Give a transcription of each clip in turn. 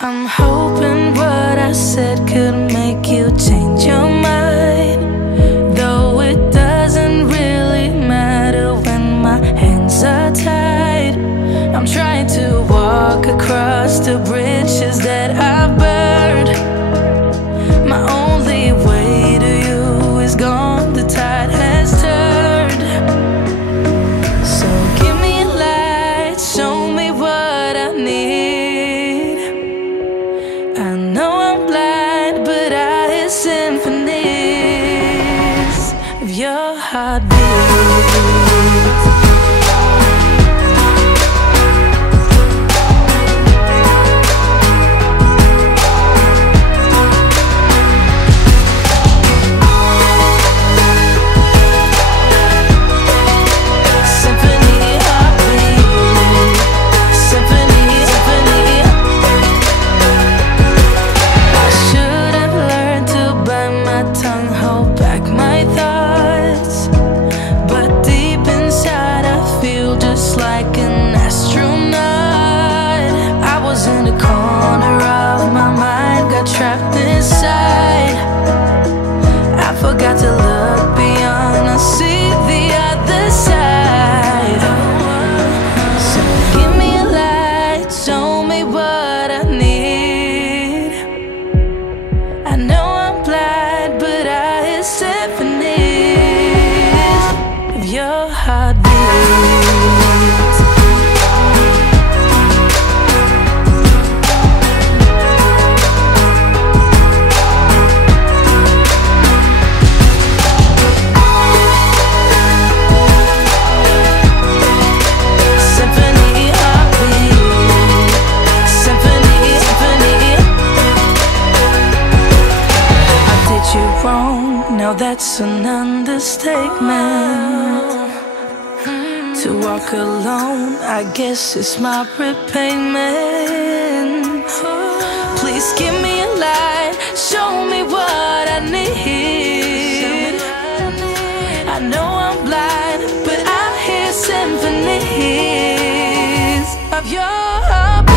I'm hoping what I said could make you change your mind, though it doesn't really matter when my hands are tied. I'm trying to walk across the bridges that I've burned. My only way to you is gone, the tide has turned. So give me a light, show me what I need. I know I'm blind, but I hear symphonies of your heartbeat. Trapped inside, I forgot to look beyond. I see the other side. So give me a light, show me what I need. I know I'm blind, but I hear symphonies of your heartbeat. Now that's an understatement. To walk alone, I guess it's my repayment. Please give me a light, show me what I need. I know I'm blind, but I hear symphonies of your heartbeat.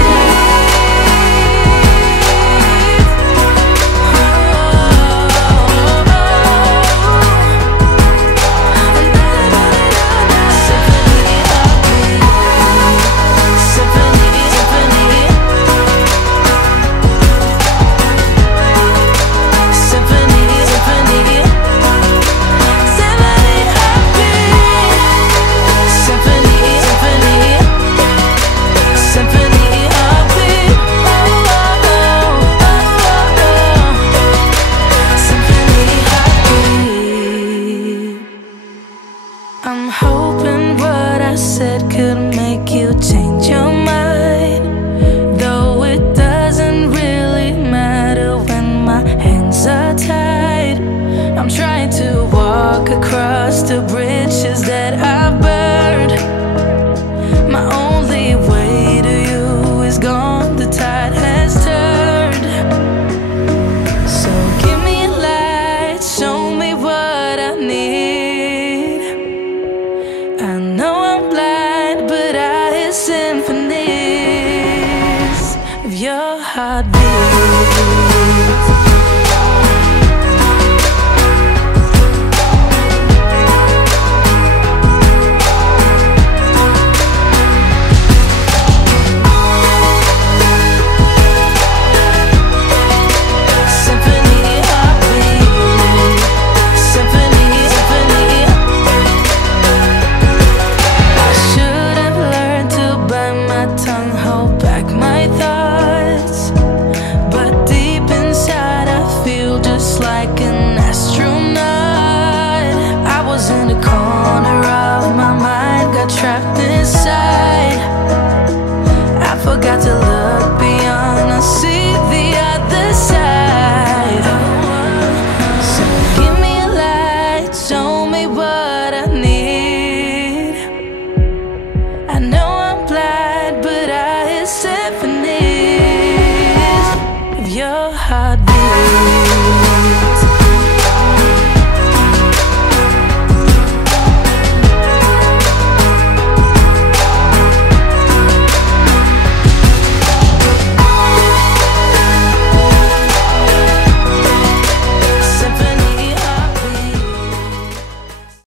I'm hoping what I said could make you change your mind, though it doesn't really matter when my hands are tied. I'm trying to walk across the bridges that I've burned. My only way to you is gone, the tide has turned. So give me a light, show me what I need. I know I'm blind, but I hear symphonies of your heartbeat.